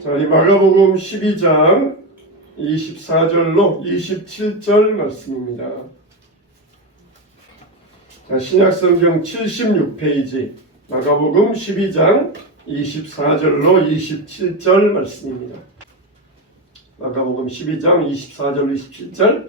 자, 이 마가복음 12장 24절로 27절 말씀입니다. 자, 신약성경 76페이지 마가복음 12장 24절로 27절 말씀입니다. 마가복음 12장 24절로 27절.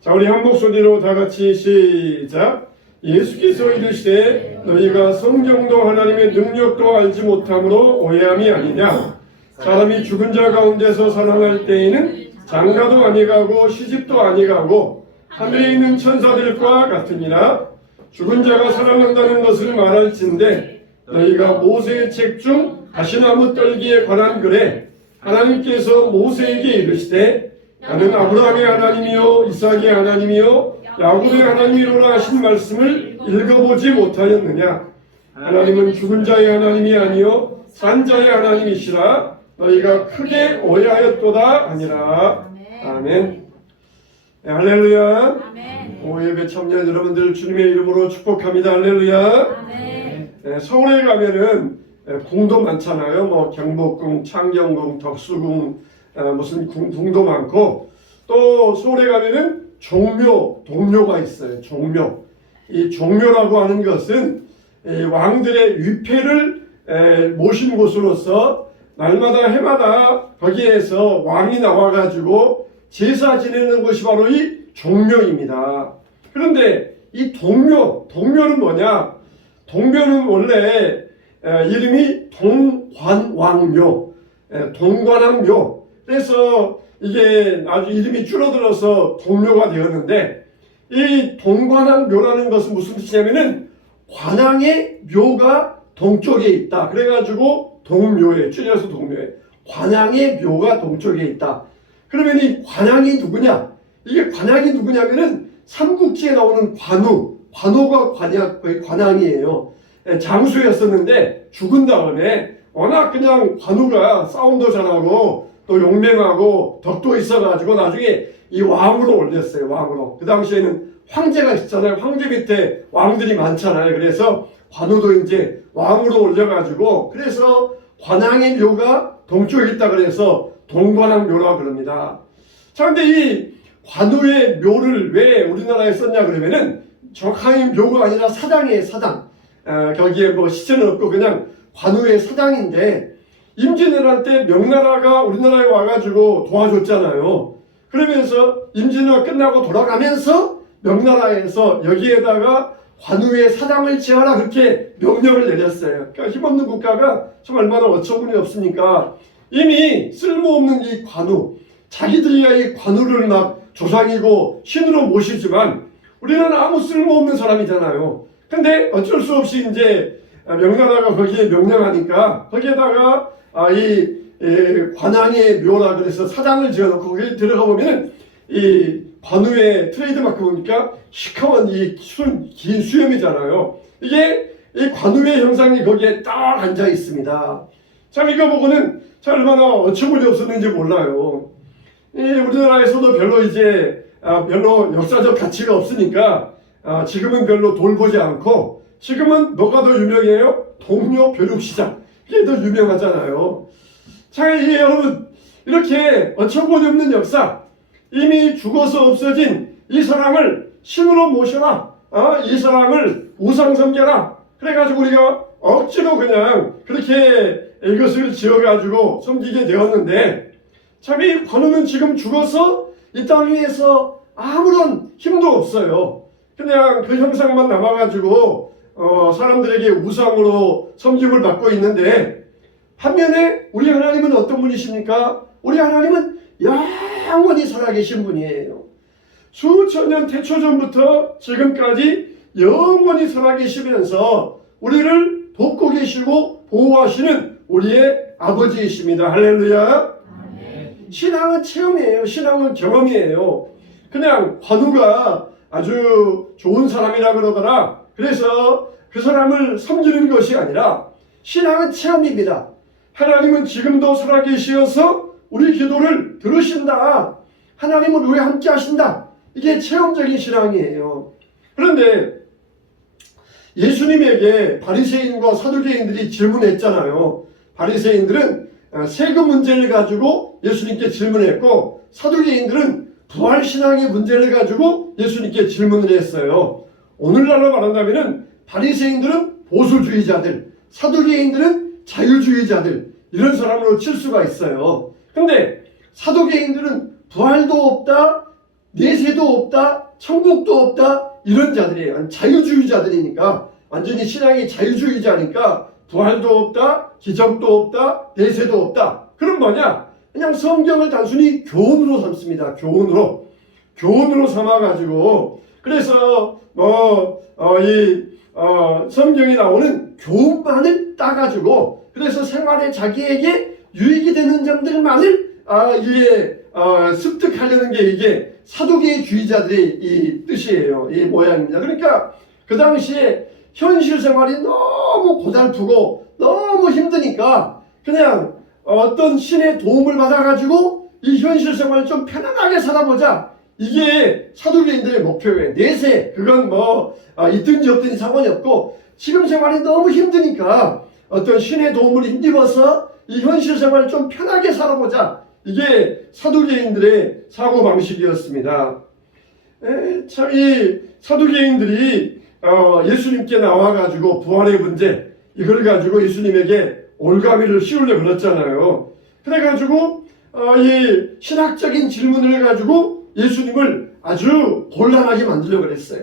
자, 우리 한 목소리로 다 같이 시작. 예수께서 이르시되 너희가 성경도 하나님의 능력도 알지 못함으로 오해함이 아니냐. 사람이 죽은 자 가운데서 살아날 때에는 장가도 아니가고 시집도 아니가고 하늘에 있는 천사들과 같으니라. 죽은 자가 살아난다는 것을 말할진대 너희가 모세의 책 중 가시나무 떨기에 관한 글에 하나님께서 모세에게 이르시되 나는 아브라함의 하나님이요 이삭의 하나님이요 야곱의 하나님이로라 하신 말씀을 읽어보지 못하였느냐. 하나님은 죽은 자의 하나님이 아니요 산 자의 하나님이시라. 너희가 크게 오해하였도다 하니라. 아멘. 네, 할렐루야. 아멘. 오예배 참여한 여러분들 주님의 이름으로 축복합니다. 할렐루야. 아멘. 네, 서울에 가면은 궁도 많잖아요. 뭐 경복궁, 창경궁, 덕수궁, 무슨 궁도 많고, 또 서울에 가면은 종묘, 동묘가 있어요. 종묘. 이 종묘라고 하는 것은 왕들의 위패를 모신 곳으로서 날마다 해마다 거기에서 왕이 나와가지고 제사 지내는 곳이 바로 이 종묘입니다. 그런데 이 동묘는 뭐냐? 동묘는 원래 이름이 동관왕묘, 동관왕묘. 그래서 이게 아주 이름이 줄어들어서 동묘가 되었는데, 이 동관왕묘라는 것은 무슨 뜻이냐면은 관왕의 묘가 동쪽에 있다. 그래가지고 동묘에, 줄여서 동묘에, 관왕의 묘가 동쪽에 있다. 그러면 이 관왕이 누구냐? 이게 관왕이 누구냐면은 삼국지에 나오는 관우가 관왕이에요. 장수였었는데 죽은 다음에 워낙 그냥 관우가 싸움도 잘하고 또 용맹하고 덕도 있어가지고 나중에 이 왕으로 올렸어요. 왕으로. 그 당시에는 황제가 있잖아요. 황제 밑에 왕들이 많잖아요. 그래서 관우도 이제 왕으로 올려가지고, 그래서 관왕의 묘가 동쪽에 있다 그래서 동관왕묘라고 그럽니다. 자, 근데 이 관우의 묘를 왜 우리나라에 썼냐 그러면은 정확히 묘가 아니라 사당이에요. 사당. 거기에 뭐 시체는 없고 그냥 관우의 사당인데, 임진왜란 때 명나라가 우리나라에 와가지고 도와줬잖아요. 그러면서 임진왜란 끝나고 돌아가면서 명나라에서 여기에다가 관우의 사당을 지어라 그렇게 명령을 내렸어요. 그러니까 힘없는 국가가 참 얼마나 어처구니 없으니까 이미 쓸모없는 이 관우, 자기들이야 이 관우를 막 조상이고 신으로 모시지만 우리는 아무 쓸모없는 사람이잖아요. 근데 어쩔 수 없이 이제 명나라가 거기에 명령하니까 거기에다가 이 관왕의 묘라 그래서 사당을 지어놓고 거기에 들어가 보면은 이 관우의 트레이드마크 보니까 시커먼 긴 수염이잖아요. 이게 이 관우의 형상이 거기에 딱 앉아 있습니다. 참 이거 보고는 참 얼마나 어처구니 없었는지 몰라요. 우리나라에서도 별로 별로 역사적 가치가 없으니까 지금은 별로 돌보지 않고, 지금은 뭐가 더 유명해요? 동묘 벼룩시장. 이게 더 유명하잖아요. 자, 여러분, 이렇게 어처구니 없는 역사, 이미 죽어서 없어진 이 사람을 신으로 모셔라. 이 사람을 우상 섬겨라. 그래가지고 우리가 억지로 그냥 그렇게 이것을 지어가지고 섬기게 되었는데, 참 이 관우는 지금 죽어서 이 땅 위에서 아무런 힘도 없어요. 그냥 그 형상만 남아가지고 사람들에게 우상으로 섬김을 받고 있는데, 반면에 우리 하나님은 어떤 분이십니까? 우리 하나님은 영원히 살아계신 분이에요. 수천 년 태초 전부터 지금까지 영원히 살아계시면서 우리를 돕고 계시고 보호하시는 우리의 아버지이십니다. 할렐루야. 신앙은 체험이에요. 신앙은 경험이에요. 그냥 관우가 아주 좋은 사람이라 그러더라 그래서 그 사람을 섬기는 것이 아니라 신앙은 체험입니다. 하나님은 지금도 살아계시어서 우리 기도를 들으신다. 하나님은 우리와 함께 하신다. 이게 체험적인 신앙이에요. 그런데 예수님에게 바리새인과 사두개인들이 질문했잖아요. 바리새인들은 세금 문제를 가지고 예수님께 질문했고, 사두개인들은 부활신앙의 문제를 가지고 예수님께 질문을 했어요. 오늘날로 말한다면 바리새인들은 보수주의자들, 사두개인들은 자유주의자들, 이런 사람으로 칠 수가 있어요. 근데 사두개인들은 부활도 없다, 내세도 없다, 천국도 없다, 이런 자들이에요. 자유주의자들이니까, 완전히 신앙이 자유주의자니까 부활도 없다, 기적도 없다, 내세도 없다. 그럼 뭐냐? 그냥 성경을 단순히 교훈으로 삼습니다. 교훈으로 삼아가지고, 그래서 성경에 나오는 교훈만을 따가지고, 그래서 생활에 자기에게 유익이 되는 점들만을 습득하려는 게 이게 사두개주의자들의 이 뜻이에요. 이 모양입니다. 그러니까 그 당시에 현실 생활이 너무 고달프고 너무 힘드니까 그냥 어떤 신의 도움을 받아가지고 이 현실 생활을 좀 편안하게 살아보자. 이게 사두개인들의 목표예요. 내세, 그건 있든지 없든지 상관이 없고, 지금 생활이 너무 힘드니까 어떤 신의 도움을 힘입어서 이 현실 생활을 좀 편하게 살아보자. 이게 사두개인들의 사고방식이었습니다. 참 이 사두개인들이 예수님께 나와가지고 부활의 문제, 이걸 가지고 예수님에게 올가미를 씌우려고 그랬잖아요. 그래가지고 이 신학적인 질문을 가지고 예수님을 아주 곤란하게 만들려고 그랬어요.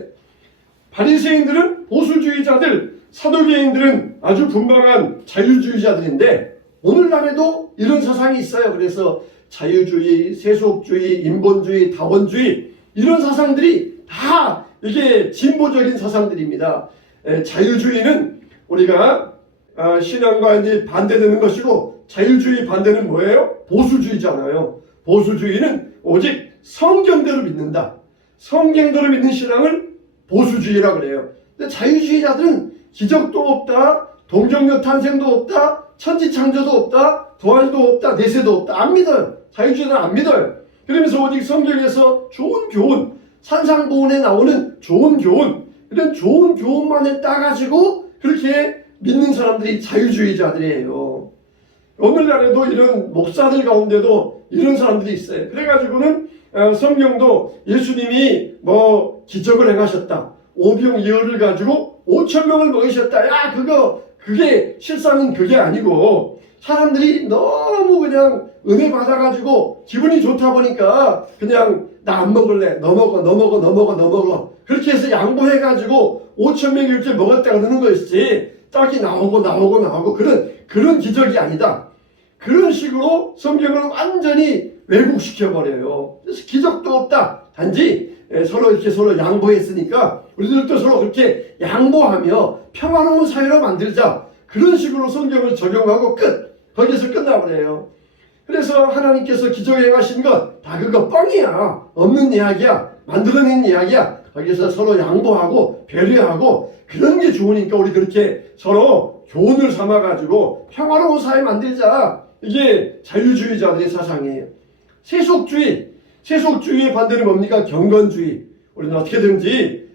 바리새인들은 보수주의자들, 사두개인들은 아주 분명한 자유주의자들인데, 오늘날에도 이런 사상이 있어요. 그래서 자유주의, 세속주의, 인본주의, 다원주의, 이런 사상들이 다 이게 진보적인 사상들입니다. 자유주의는 우리가 신앙과 이제 반대되는 것이고, 자유주의 반대는 뭐예요? 보수주의잖아요. 보수주의는 오직 성경대로 믿는다. 성경대로 믿는 신앙을 보수주의라 그래요. 근데 자유주의자들은 기적도 없다, 동정녀 탄생도 없다, 천지창조도 없다, 부활도 없다, 내세도 없다. 안 믿어요. 자유주의자들은 안 믿어요. 그러면서 오직 성경에서 좋은 교훈, 산상보훈에 나오는 좋은 교훈, 이런 좋은 교훈만을 따가지고 그렇게 믿는 사람들이 자유주의자들이에요. 오늘날에도 이런 목사들 가운데도 이런 사람들이 있어요. 그래가지고는 성경도 예수님이 기적을 행하셨다, 오병이어를 가지고 5,000명을 먹이셨다. 야, 그게 실상은 그게 아니고, 사람들이 너무 그냥 은혜 받아가지고 기분이 좋다 보니까 그냥 나 안 먹을래, 너 먹어 그렇게 해서 양보해가지고 5,000명이 이렇게 먹었다 그러는 것이지, 딱히 나오고 그런 기적이 아니다. 그런 식으로 성경을 완전히 왜곡시켜버려요. 그래서 기적도 없다. 단지 서로 양보했으니까 우리들도 서로 그렇게 양보하며 평화로운 사회로 만들자. 그런 식으로 성경을 적용하고 거기서 끝나버려요. 그래서 하나님께서 기적 행하신 것 다 그거 뻥이야. 없는 이야기야. 만들어낸 이야기야. 거기서 서로 양보하고 배려하고 그런 게 좋으니까 우리 그렇게 서로 교훈을 삼아가지고 평화로운 사회 만들자. 이게 자유주의자들의 사상이에요. 세속주의의 반대는 뭡니까? 경건주의. 우리는 어떻게든지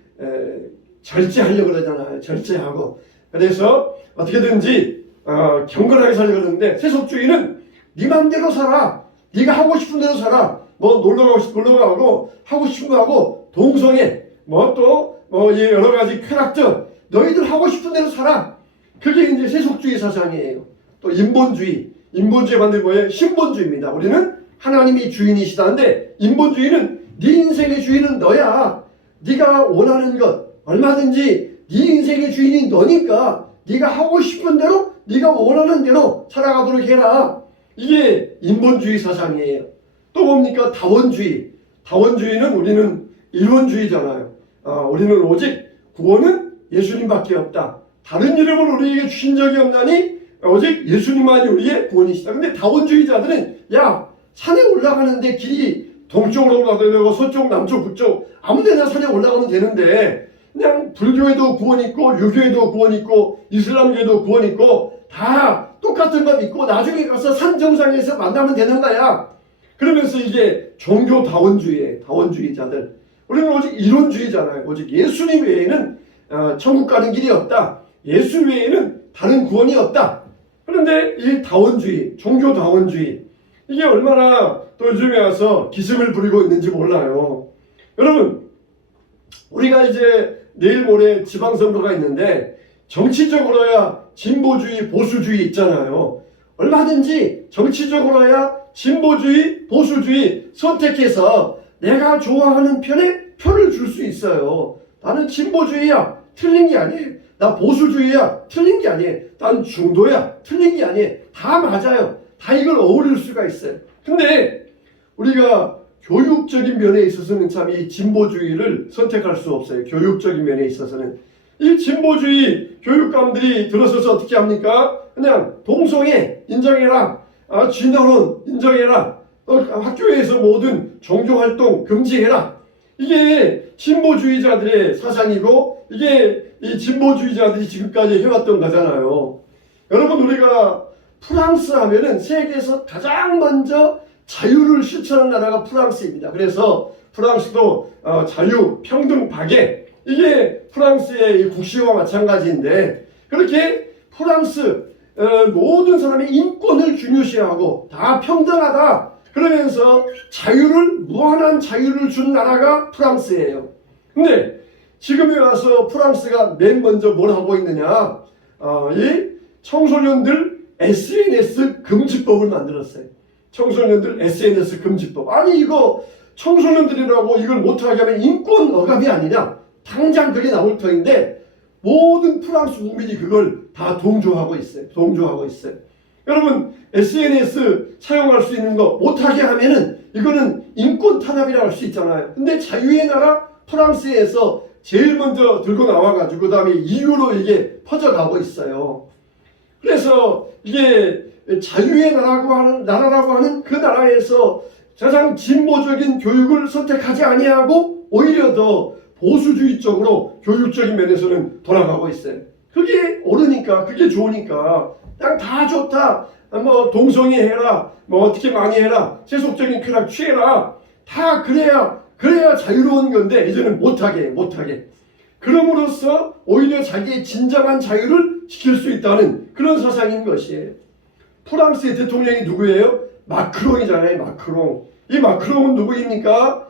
절제하려고 그러잖아요. 절제하고. 그래서 어떻게든지 경건하게 살려고 그러는데, 세속주의는 네 맘대로 살아. 네가 하고 싶은 대로 살아. 놀러 가고 싶은 놀러 가고, 하고 싶은 거 하고, 동성애, 여러 가지 쾌락적, 너희들 하고 싶은 대로 살아. 그게 이제 세속주의 사상이에요. 또 인본주의 반대 뭐예요? 신본주의입니다. 우리는 하나님이 주인이시다는데, 인본주의는 네 인생의 주인은 너야. 네가 원하는 것 얼마든지 네 인생의 주인이 너니까 네가 하고 싶은 대로, 네가 원하는 대로 살아가도록 해라. 이게 인본주의 사상이에요. 또 뭡니까? 다원주의는 우리는 이론주의잖아요. 우리는 오직 구원은 예수님밖에 없다. 다른 이름을 우리에게 주신 적이 없나니 오직 예수님만이 우리의 구원이시다. 근데 다원주의자들은 산에 올라가는데 길이 동쪽으로 올라가도 되고 서쪽, 남쪽, 북쪽 아무 데나 산에 올라가면 되는데, 그냥 불교에도 구원 있고 유교에도 구원 있고 이슬람교에도 구원 있고 다 똑같은 거 믿고 나중에 가서 산 정상에서 만나면 되는 거야. 그러면서 이게 종교 다원주의예요. 다원주의자들. 우리는 오직 이론주의잖아요. 오직 예수님 외에는 천국 가는 길이 없다. 예수 외에는 다른 구원이 없다. 그럼 그런데 이 다원주의, 종교 다원주의, 이게 얼마나 또 요즘에 와서 기승을 부리고 있는지 몰라요. 여러분, 우리가 이제 내일 모레 지방선거가 있는데 정치적으로야 진보주의, 보수주의 있잖아요. 얼마든지 정치적으로야 진보주의, 보수주의 선택해서 내가 좋아하는 편에 표를 줄 수 있어요. 나는 진보주의야. 틀린 게 아니에요. 나 보수주의야. 틀린 게 아니에요. 난 중도야. 틀린 게 아니에요. 다 맞아요. 다 이걸 어울릴 수가 있어요. 근데 우리가 교육적인 면에 있어서는 참 이 진보주의를 선택할 수 없어요. 교육적인 면에 있어서는. 이 진보주의 교육감들이 들어서서 어떻게 합니까? 그냥 동성애 인정해라. 진화론 인정해라. 학교에서 모든 종교활동 금지해라. 이게 진보주의자들의 사상이고 이게 이 진보주의자들이 지금까지 해왔던 거잖아요. 여러분, 우리가 프랑스 하면은 세계에서 가장 먼저 자유를 실천한 나라가 프랑스입니다. 그래서 프랑스도 자유, 평등, 박애, 이게 프랑스의 국시와 마찬가지인데, 그렇게 프랑스 모든 사람의 인권을 중요시하고 다 평등하다 그러면서 자유를, 무한한 자유를 준 나라가 프랑스예요. 근데 지금에 와서 프랑스가 맨 먼저 뭘 하고 있느냐, 이 청소년들 SNS 금지법을 만들었어요. 청소년들 SNS 금지법. 아니, 이거 청소년들이라고 이걸 못하게 하면 인권 억압이 아니냐? 당장 그게 나올 터인데 모든 프랑스 국민이 그걸 다 동조하고 있어요. 동조하고 있어요. 여러분, SNS 사용할 수 있는 거 못하게 하면은 이거는 인권 탄압이라고 할 수 있잖아요. 근데 자유의 나라 프랑스에서 제일 먼저 들고 나와가지고 그 다음에 EU로 이게 퍼져가고 있어요. 그래서 이게 자유의 나라라고 하는 그 나라에서 가장 진보적인 교육을 선택하지 아니하고 오히려 더 보수주의적으로 교육적인 면에서는 돌아가고 있어요. 그게 옳으니까, 그게 좋으니까 그냥 다 좋다. 뭐 동성애 해라, 뭐 어떻게 많이 해라, 세속적인 쾌락 취해라. 다 그래야 자유로운 건데 이제는 못하게. 그럼으로써 오히려 자기의 진정한 자유를 지킬 수 있다는 그런 사상인 것이에요. 프랑스의 대통령이 누구예요? 마크롱이잖아요. 마크롱. 이 마크롱은 누구입니까?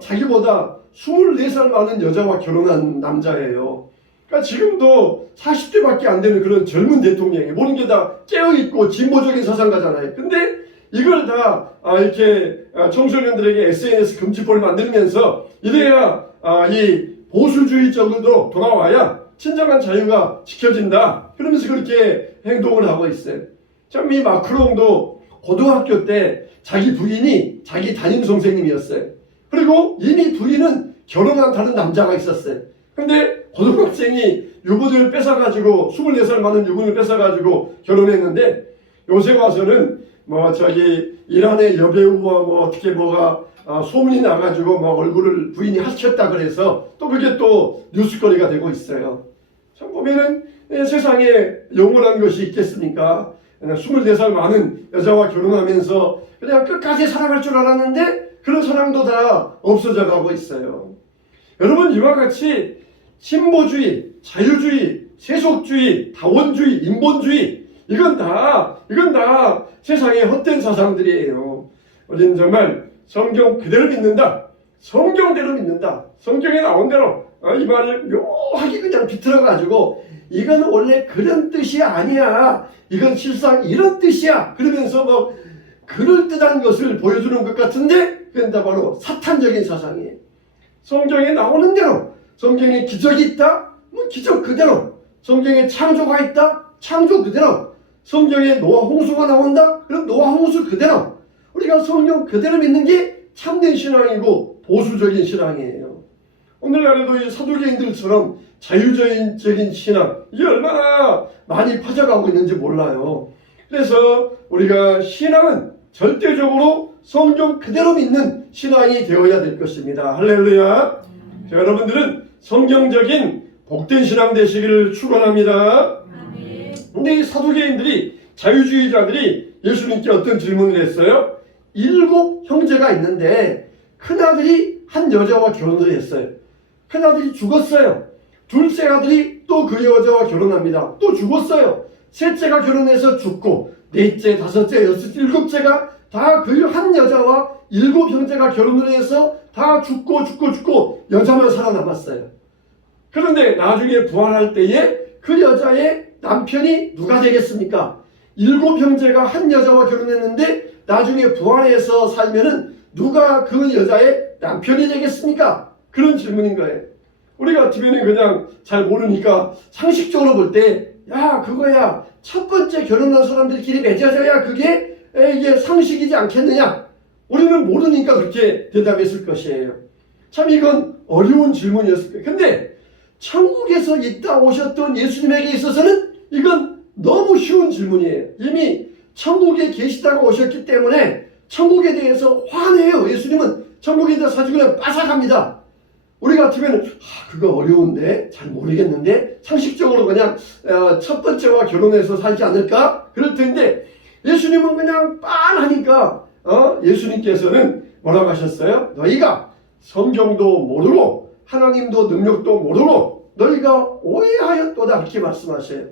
자기보다 24살 많은 여자와 결혼한 남자예요. 그러니까 지금도 40대밖에 안 되는 그런 젊은 대통령이 모든 게 다 깨어있고 진보적인 사상가잖아요. 근데 이걸 다 이렇게 청소년들에게 SNS 금지법을 만들면서 이래야 이 보수주의적으로 돌아와야 진정한 자유가 지켜진다. 그러면서 그렇게 행동을 하고 있어요. 참, 이 마크롱도 고등학교 때 자기 부인이 자기 담임 선생님이었어요. 그리고 이미 부인은 결혼한 다른 남자가 있었어요. 근데 고등학생이 유부녀를 뺏어가지고 24살 많은 유부녀를 뺏어가지고 결혼했는데 요새 와서는 이란의 여배우와 어떻게 소문이 나가지고 얼굴을 부인이 하셨다 그래서 또 그게 또 뉴스거리가 되고 있어요. 참 보면은 세상에 영원한 것이 있겠습니까? 24살 많은 여자와 결혼하면서 그냥 끝까지 사랑할 줄 알았는데 그런 사랑도 다 없어져 가고 있어요. 여러분, 이와 같이 진보주의, 자유주의, 세속주의, 다원주의, 인본주의 이건 다 세상의 헛된 사상들이에요. 우리는 정말 성경 그대로 믿는다. 성경대로 믿는다. 성경에 나온 대로 이 말을 묘하게 그냥 비틀어가지고 이건 원래 그런 뜻이 아니야. 이건 실상 이런 뜻이야. 그러면서 그럴듯한 것을 보여주는 것 같은데 그건 다 바로 사탄적인 사상이에요. 성경에 나오는 대로, 성경에 기적이 있다? 기적 그대로. 성경에 창조가 있다? 창조 그대로. 성경에 노아 홍수가 나온다? 그럼 노아 홍수 그대로. 우리가 성경 그대로 믿는 게 참된 신앙이고 보수적인 신앙이에요. 오늘날에도 이 사두개인들처럼 자유적인 신앙, 이게 얼마나 많이 퍼져가고 있는지 몰라요. 그래서 우리가 신앙은 절대적으로 성경 그대로 믿는 신앙이 되어야 될 것입니다. 할렐루야. 자, 여러분들은 성경적인 복된 신앙 되시기를 축원합니다. 근데 이 사두개인들이, 자유주의자들이 예수님께 어떤 질문을 했어요? 7 형제가 있는데 큰아들이 한 여자와 결혼을 했어요. 큰아들이 죽었어요. 둘째 아들이 또 그 여자와 결혼합니다. 또 죽었어요. 셋째가 결혼해서 죽고 넷째, 다섯째, 여섯째, 일곱째가 다 그 한 여자와 일곱 형제가 결혼을 해서 다 죽고 여자만 살아남았어요. 그런데 나중에 부활할 때에 그 여자의 남편이 누가 되겠습니까? 일곱 형제가 한 여자와 결혼했는데 나중에 부활해서 살면은 누가 그 여자의 남편이 되겠습니까? 그런 질문인 거예요. 우리 같으면 그냥 잘 모르니까 상식적으로 볼 때 야 그거야 첫 번째 결혼한 사람들끼리 맺어져야 그게 이게 상식이지 않겠느냐? 우리는 모르니까 그렇게 대답했을 것이에요. 참 이건 어려운 질문이었을 거예요. 근데 천국에서 있다 오셨던 예수님에게 있어서는 이건 너무 쉬운 질문이에요. 이미 천국에 계시다가 오셨기 때문에 천국에 대해서 환해요. 예수님은 천국에 대해서 아주 그냥 빠삭합니다. 우리 같으면 그거 어려운데 잘 모르겠는데 상식적으로 그냥 첫 번째와 결혼해서 살지 않을까? 그럴 텐데 예수님은 그냥 빤하니까 예수님께서는 뭐라고 하셨어요? 너희가 성경도 모르고 하나님도 능력도 모르고 너희가 오해하였도다 이렇게 말씀하셔요.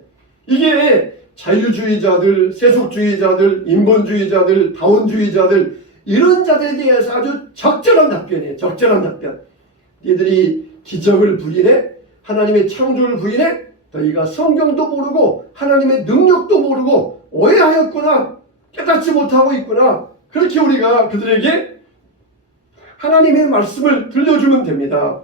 이게 자유주의자들, 세속주의자들, 인본주의자들, 다원주의자들 이런 자들에 대해서 아주 적절한 답변이에요. 적절한 답변. 니들이 기적을 부인해? 하나님의 창조를 부인해? 너희가 성경도 모르고 하나님의 능력도 모르고 오해하였구나. 깨닫지 못하고 있구나. 그렇게 우리가 그들에게 하나님의 말씀을 들려주면 됩니다.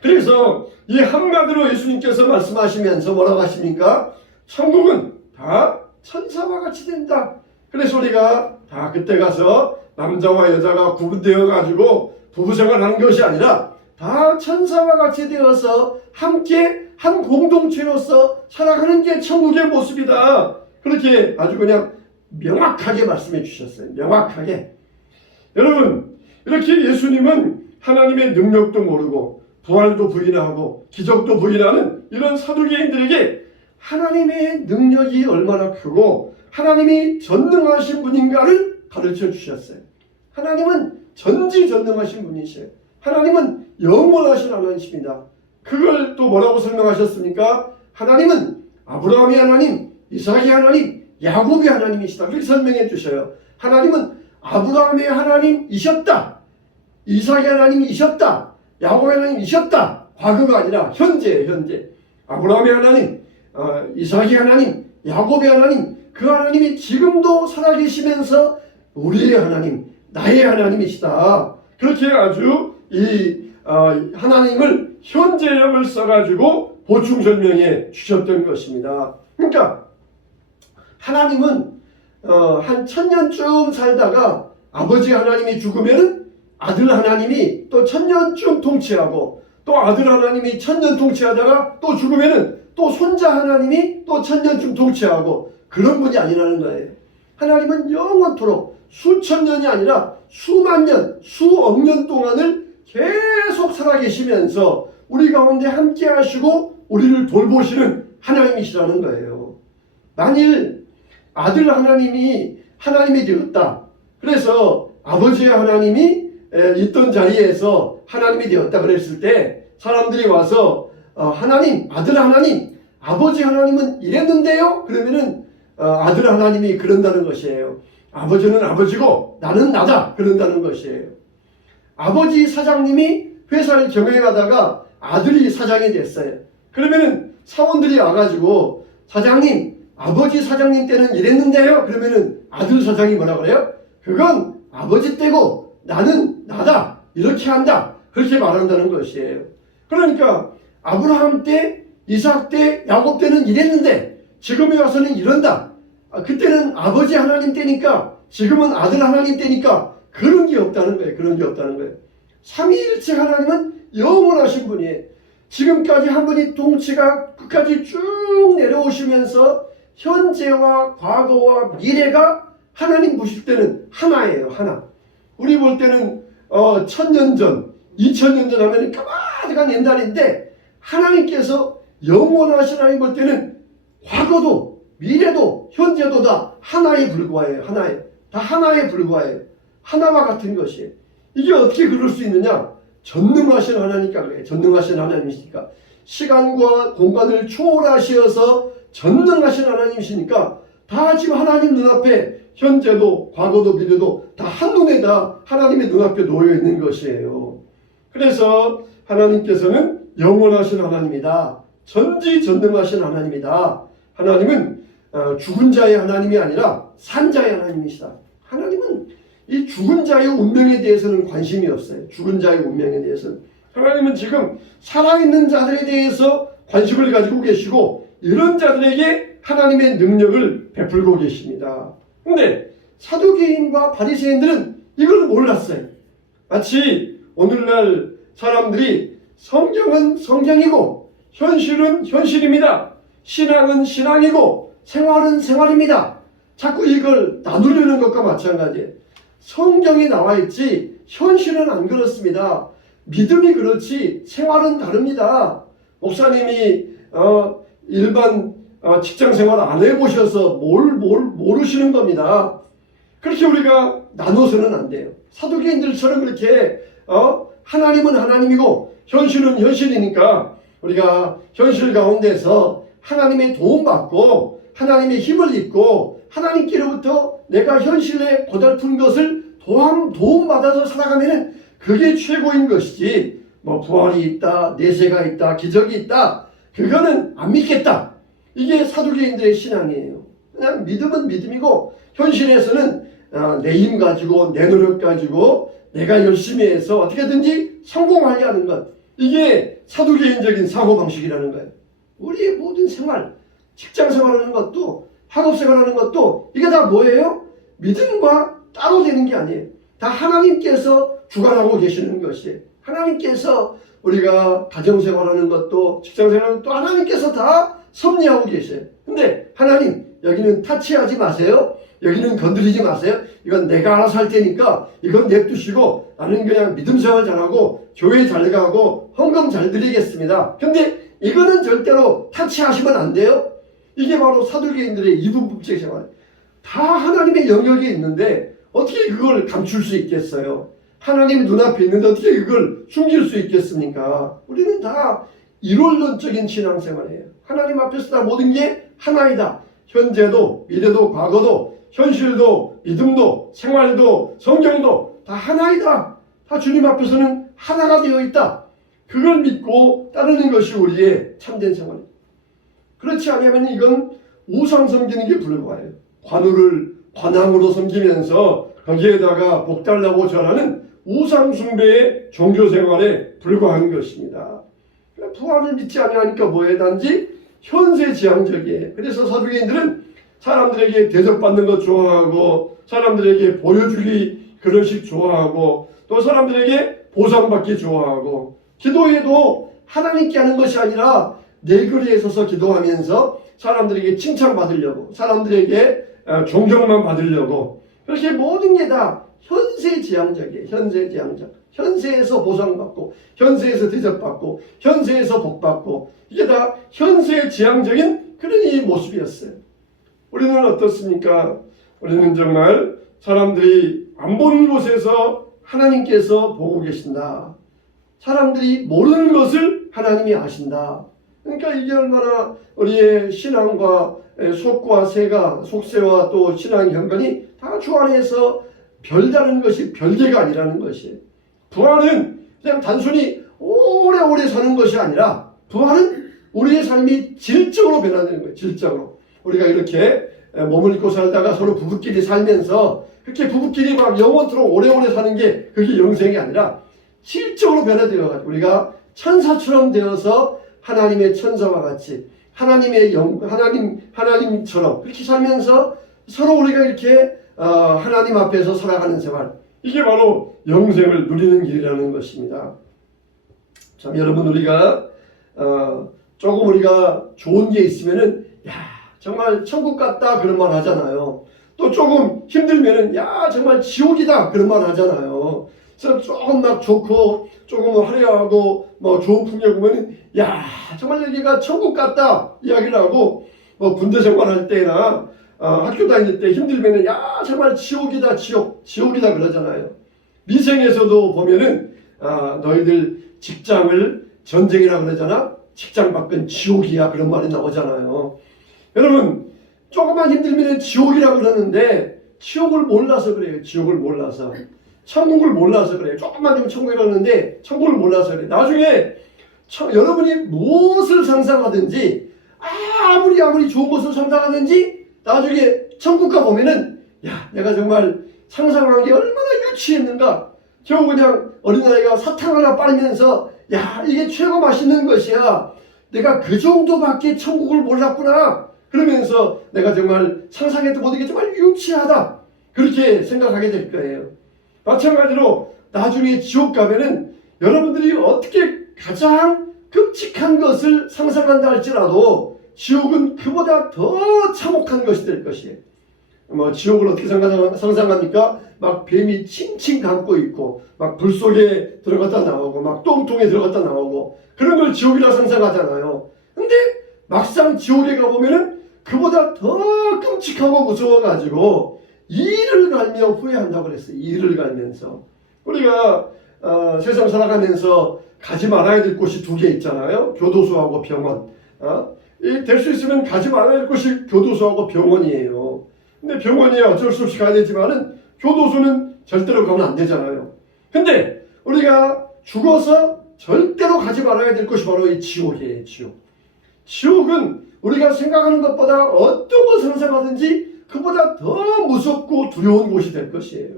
그래서 이 한마디로 예수님께서 말씀하시면서 뭐라고 하십니까? 천국은 다 천사와 같이 된다. 그래서 우리가 다 그때 가서 남자와 여자가 구분되어 가지고 부부생활하는 것이 아니라 다 천사와 같이 되어서 함께 한 공동체로서 살아가는 게 천국의 모습이다. 그렇게 아주 그냥 명확하게 말씀해 주셨어요. 명확하게. 여러분 이렇게 예수님은 하나님의 능력도 모르고 부활도 부인하고 기적도 부인하는 이런 사두개인들에게 하나님의 능력이 얼마나 크고 하나님이 전능하신 분인가를 가르쳐 주셨어요. 하나님은 전지전능하신 분이세요. 하나님은 영원하신 하나님이십니다. 그걸 또 뭐라고 설명하셨습니까? 하나님은 아브라함의 하나님, 이삭의 하나님, 야곱의 하나님이시다. 그렇게 설명해 주셔요. 하나님은 아브라함의 하나님이셨다. 이삭의 하나님이셨다. 야곱의 하나님이셨다. 과거가 아니라 현재예요. 현재. 아브라함의 하나님, 이삭의 하나님, 야곱의 하나님, 그 하나님이 지금도 살아계시면서 우리의 하나님, 나의 하나님이시다. 그렇게 아주 이 하나님을 현재형을 써가지고 보충 설명해 주셨던 것입니다. 그러니까 하나님은 한 1000년쯤 살다가 아버지 하나님이 죽으면 아들 하나님이 또 1000년쯤 통치하고 또 아들 하나님이 1000년 통치하다가 또 죽으면 또 손자 하나님이 또 1000년쯤 통치하고 그런 분이 아니라는 거예요. 하나님은 영원토록 수천 년이 아니라 수만 년, 수억 년 동안을 계속 살아계시면서 우리 가운데 함께 하시고 우리를 돌보시는 하나님이시라는 거예요. 만일 아들 하나님이 하나님이 되었다. 그래서 아버지의 하나님이 있던 자리에서 하나님이 되었다 그랬을 때 사람들이 와서 하나님, 아들 하나님, 아버지 하나님은 이랬는데요? 그러면은 아들 하나님이 그런다는 것이에요. 아버지는 아버지고 나는 나다 그런다는 것이에요. 아버지 사장님이 회사를 경영하다가 아들이 사장이 됐어요. 그러면은 사원들이 와가지고 사장님, 아버지 사장님 때는 이랬는데요. 그러면은 아들 사장이 뭐라 그래요? 그건 아버지 때고 나는 나다. 이렇게 한다. 그렇게 말한다는 것이에요. 그러니까 아브라함 때, 이삭 때, 야곱 때는 이랬는데 지금에 와서는 이런다. 그때는 아버지 하나님 때니까 지금은 아들 하나님 때니까 그런 게 없다는 거예요. 그런 게 없다는 거예요. 삼위일체 하나님은 영원하신 분이에요. 지금까지 한 분이 통치가 끝까지 쭉 내려오시면서 현재와 과거와 미래가 하나님 보실 때는 하나예요. 하나. 우리 볼 때는 1000년 전, 2000년 전 하면 까마득한 옛날인데 하나님께서 영원하신 하나님 볼 때는 과거도 미래도 현재도 다 하나에 불과해요. 하나에. 다 하나에 불과해요. 하나와 같은 것이에요. 이게 어떻게 그럴 수 있느냐? 전능하신 하나니까 그래요. 전능하신 하나님이시니까. 시간과 공간을 초월하셔서 전능하신 하나님이시니까 다 지금 하나님 눈앞에 현재도 과거도 미래도 다 한눈에 다 하나님의 눈앞에 놓여 있는 것이에요. 그래서 하나님께서는 영원하신 하나님이다. 전지전능하신 하나님이다. 하나님은 죽은 자의 하나님이 아니라 산 자의 하나님이시다. 하나님은 이 죽은 자의 운명에 대해서는 관심이 없어요. 죽은 자의 운명에 대해서는. 하나님은 지금 살아있는 자들에 대해서 관심을 가지고 계시고 이런 자들에게 하나님의 능력을 베풀고 계십니다. 근데 사두개인과 바리새인들은 이걸 몰랐어요. 마치 오늘날 사람들이 성경은 성경이고 현실은 현실입니다. 신앙은 신앙이고 생활은 생활입니다. 자꾸 이걸 나누려는 것과 마찬가지예요. 성경이 나와 있지 현실은 안 그렇습니다. 믿음이 그렇지 생활은 다릅니다. 목사님이 일반 직장 생활 안 해보셔서 모르시는 겁니다. 그렇게 우리가 나눠서는 안 돼요. 사두개인들처럼 그렇게 하나님은 하나님이고 현실은 현실이니까 우리가 현실 가운데서 하나님의 도움받고 하나님의 힘을 입고 하나님께로부터 내가 현실에 고달픈 것을 도움받아서 살아가면 그게 최고인 것이지 뭐 부활이 있다, 내세가 있다, 기적이 있다 그거는 안 믿겠다. 이게 사두개인들의 신앙이에요. 그냥 믿음은 믿음이고 현실에서는 내 힘 가지고 내 노력 가지고 내가 열심히 해서 어떻게든지 성공하려는 것 이게 사두개인적인 사고방식이라는 거예요. 우리의 모든 생활 직장 생활하는 것도 학업 생활하는 것도 이게 다 뭐예요? 믿음과 따로 되는 게 아니에요. 다 하나님께서 주관하고 계시는 것이에요. 하나님께서 우리가 가정생활하는 것도 직장생활하는 것도 하나님께서 다 섭리하고 계세요. 근데 하나님 여기는 타치하지 마세요. 여기는 건드리지 마세요. 이건 내가 알아서 할 테니까 이건 냅두시고 나는 그냥 믿음 생활 잘하고 교회 잘 가고 헌금 잘 드리겠습니다. 근데 이거는 절대로 타치하시면 안 돼요. 이게 바로 사두개인들의 이분법적 생활. 다 하나님의 영역에 있는데 어떻게 그걸 감출 수 있겠어요? 하나님 눈앞에 있는데 어떻게 그걸 숨길 수 있겠습니까? 우리는 다 일원론적인 신앙생활이에요. 하나님 앞에서 다 모든 게 하나이다. 현재도 미래도 과거도 현실도 믿음도 생활도 성경도 다 하나이다. 다 주님 앞에서는 하나가 되어 있다. 그걸 믿고 따르는 것이 우리의 참된 생활입니다. 그렇지 않으면 이건 우상 섬기는 게 불과해요. 관우를 관함으로 섬기면서 거기에다가 복 달라고 전하는 우상 숭배의 종교 생활에 불과한 것입니다. 부활을 믿지 않으니까 뭐에 단지 현세지향적이에요. 그래서 사두개인들은 사람들에게 대접받는 것 좋아하고 사람들에게 보여주기 그런식 좋아하고 또 사람들에게 보상받기 좋아하고 기도해도 하나님께 하는 것이 아니라 내 거리에 서서 기도하면서 사람들에게 칭찬받으려고 사람들에게 존경만 받으려고 그렇게 모든 게 다 현세지향적이에요. 현세지향적. 현세에서 보상받고 현세에서 대접받고 현세에서 복받고 이게 다 현세지향적인 그런 이 모습이었어요. 우리는 어떻습니까? 우리는 정말 사람들이 안 보는 곳에서 하나님께서 보고 계신다. 사람들이 모르는 것을 하나님이 아신다. 그러니까 이게 얼마나 우리의 신앙과 속과 세가 속세와 또 신앙의 현관이 다 주 안에서 별다른 것이 별개가 아니라는 것이에요. 부활은 그냥 단순히 오래오래 사는 것이 아니라 부활은 우리의 삶이 질적으로 변화되는 거예요. 질적으로. 우리가 이렇게 몸을 입고 살다가 서로 부부끼리 살면서 그렇게 부부끼리 막 영원토록 오래오래 사는 게 그게 영생이 아니라 질적으로 변화되어가지고 우리가 천사처럼 되어서 하나님의 천사와 같이 하나님의 하나님처럼 그렇게 살면서 서로 우리가 이렇게 하나님 앞에서 살아가는 생활 이게 바로 영생을 누리는 길이라는 것입니다. 참 여러분 우리가 조금 우리가 좋은 게 있으면은 야 정말 천국 같다 그런 말 하잖아요. 또 조금 힘들면은 야 정말 지옥이다 그런 말 하잖아요. 그래서 조금 막 좋고 조금 화려하고 뭐 좋은 풍경 보면은 야 정말 여기가 천국 같다 이야기를 하고 뭐 군대 생활할 때나 학교 다닐 때 힘들면은 야 정말 지옥이다 지옥이다 그러잖아요. 미생에서도 보면은 너희들 직장을 전쟁이라 그러잖아. 직장 밖은 지옥이야 그런 말이 나오잖아요. 여러분, 조금만 힘들면 지옥이라고 그러는데 지옥을 몰라서 그래요. 지옥을 몰라서. 천국을 몰라서 그래요. 조금만 좀 천국이라고 그러는데 천국을 몰라서 그래요. 나중에 여러분이 무엇을 상상하든지 아무리 좋은 것을 상상하든지 나중에 천국 가보면은 야, 내가 정말 상상한 게 얼마나 유치했는가. 겨우 그냥 어린아이가 사탕 하나 빨면서 야, 이게 최고 맛있는 것이야. 내가 그 정도밖에 천국을 몰랐구나. 그러면서 내가 정말 상상했던 모든 게 정말 유치하다. 그렇게 생각하게 될 거예요. 마찬가지로 나중에 지옥 가면은 여러분들이 어떻게 가장 끔찍한 것을 상상한다 할지라도 지옥은 그보다 더 참혹한 것이 될 것이에요. 뭐 지옥을 어떻게 상상합니까? 막 뱀이 칭칭 감고 있고 막 불 속에 들어갔다 나오고 막 똥통에 들어갔다 나오고 그런 걸 지옥이라 상상하잖아요. 근데 막상 지옥에 가보면은 그보다 더 끔찍하고 무서워가지고 이를 갈며 후회한다고 그랬어요. 이를 갈면서. 우리가 세상 살아가면서 가지 말아야 될 곳이 두 개 있잖아요. 교도소하고 병원. 될 수 있으면 가지 말아야 될 곳이 교도소하고 병원이에요. 근데 병원이 어쩔 수 없이 가야 되지만은 교도소는 절대로 가면 안 되잖아요. 근데 우리가 죽어서 절대로 가지 말아야 될 곳이 바로 이 지옥이에요. 지옥. 지옥은 우리가 생각하는 것보다 어떤 것을 상상하든지 그보다 더 무섭고 두려운 곳이 될 것이에요.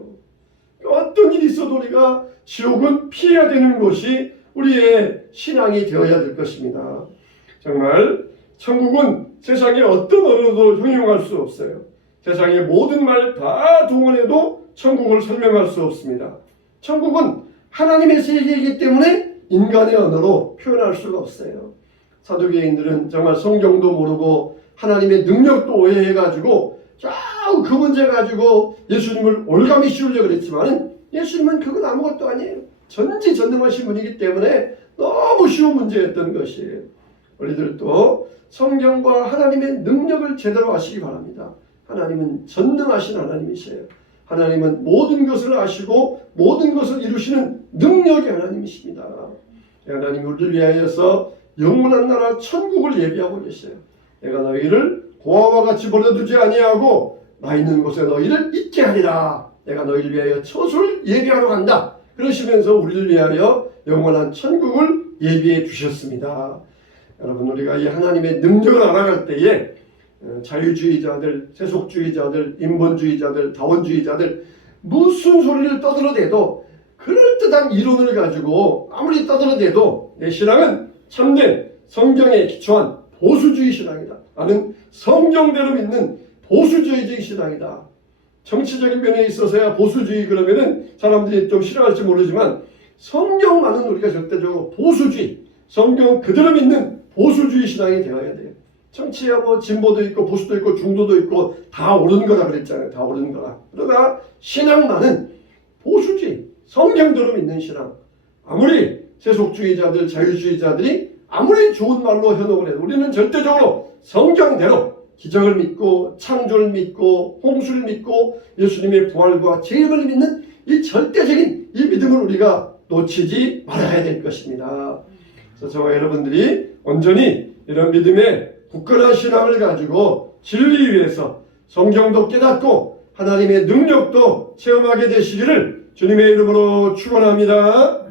어떤 일이 있어도 우리가 지옥은 피해야 되는 것이 우리의 신앙이 되어야 될 것입니다. 정말 천국은 세상의 어떤 언어도 형용할 수 없어요. 세상의 모든 말 다 동원해도 천국을 설명할 수 없습니다. 천국은 하나님의 세계이기 때문에 인간의 언어로 표현할 수가 없어요. 사두개인들은 정말 성경도 모르고 하나님의 능력도 오해해가지고 자꾸 그 문제 가지고 예수님을 올감이 씌우려고 그랬지만 예수님은 그건 아무것도 아니에요. 전지전능하신 분이기 때문에 너무 쉬운 문제였던 것이에요. 우리들도 성경과 하나님의 능력을 제대로 아시기 바랍니다. 하나님은 전능하신 하나님이세요. 하나님은 모든 것을 아시고 모든 것을 이루시는 능력의 하나님이십니다. 하나님이 우리를 위하여서 영원한 나라 천국을 예비하고 계세요. 내가 너희를 고아와 같이 버려두지 아니하고 나 있는 곳에 너희를 있게 하리라. 내가 너희를 위하여 처소를 예비하러 간다. 그러시면서 우리를 위하여 영원한 천국을 예비해 주셨습니다. 여러분, 우리가 이 하나님의 능력을 알아갈 때에 자유주의자들, 세속주의자들, 인본주의자들, 다원주의자들 무슨 소리를 떠들어대도 그럴듯한 이론을 가지고 아무리 떠들어대도 내 신앙은 참된 성경에 기초한 보수주의 신앙이다. 나는 성경대로 믿는 보수주의적 신앙이다. 정치적인 면에 있어서야 보수주의 그러면은 사람들이 좀 싫어할지 모르지만 성경만은 우리가 절대적으로 보수주의, 성경 그대로 믿는 보수주의 신앙이 되어야 돼요. 정치야 뭐 진보도 있고 보수도 있고 중도도 있고 다 옳은 거라 그랬잖아요. 다 옳은 거라. 그러나 신앙만은 보수주의, 성경대로 믿는 신앙. 아무리 세속주의자들, 자유주의자들이 아무리 좋은 말로 현혹을 해도 우리는 절대적으로 성경대로 기적을 믿고 창조를 믿고 홍수를 믿고 예수님의 부활과 재림을 믿는 이 절대적인 이 믿음을 우리가 놓치지 말아야 될 것입니다. 그래서 저와 여러분들이 온전히 이런 믿음의 굳건한 신앙을 가지고 진리 위에서 성경도 깨닫고 하나님의 능력도 체험하게 되시기를 주님의 이름으로 축원합니다.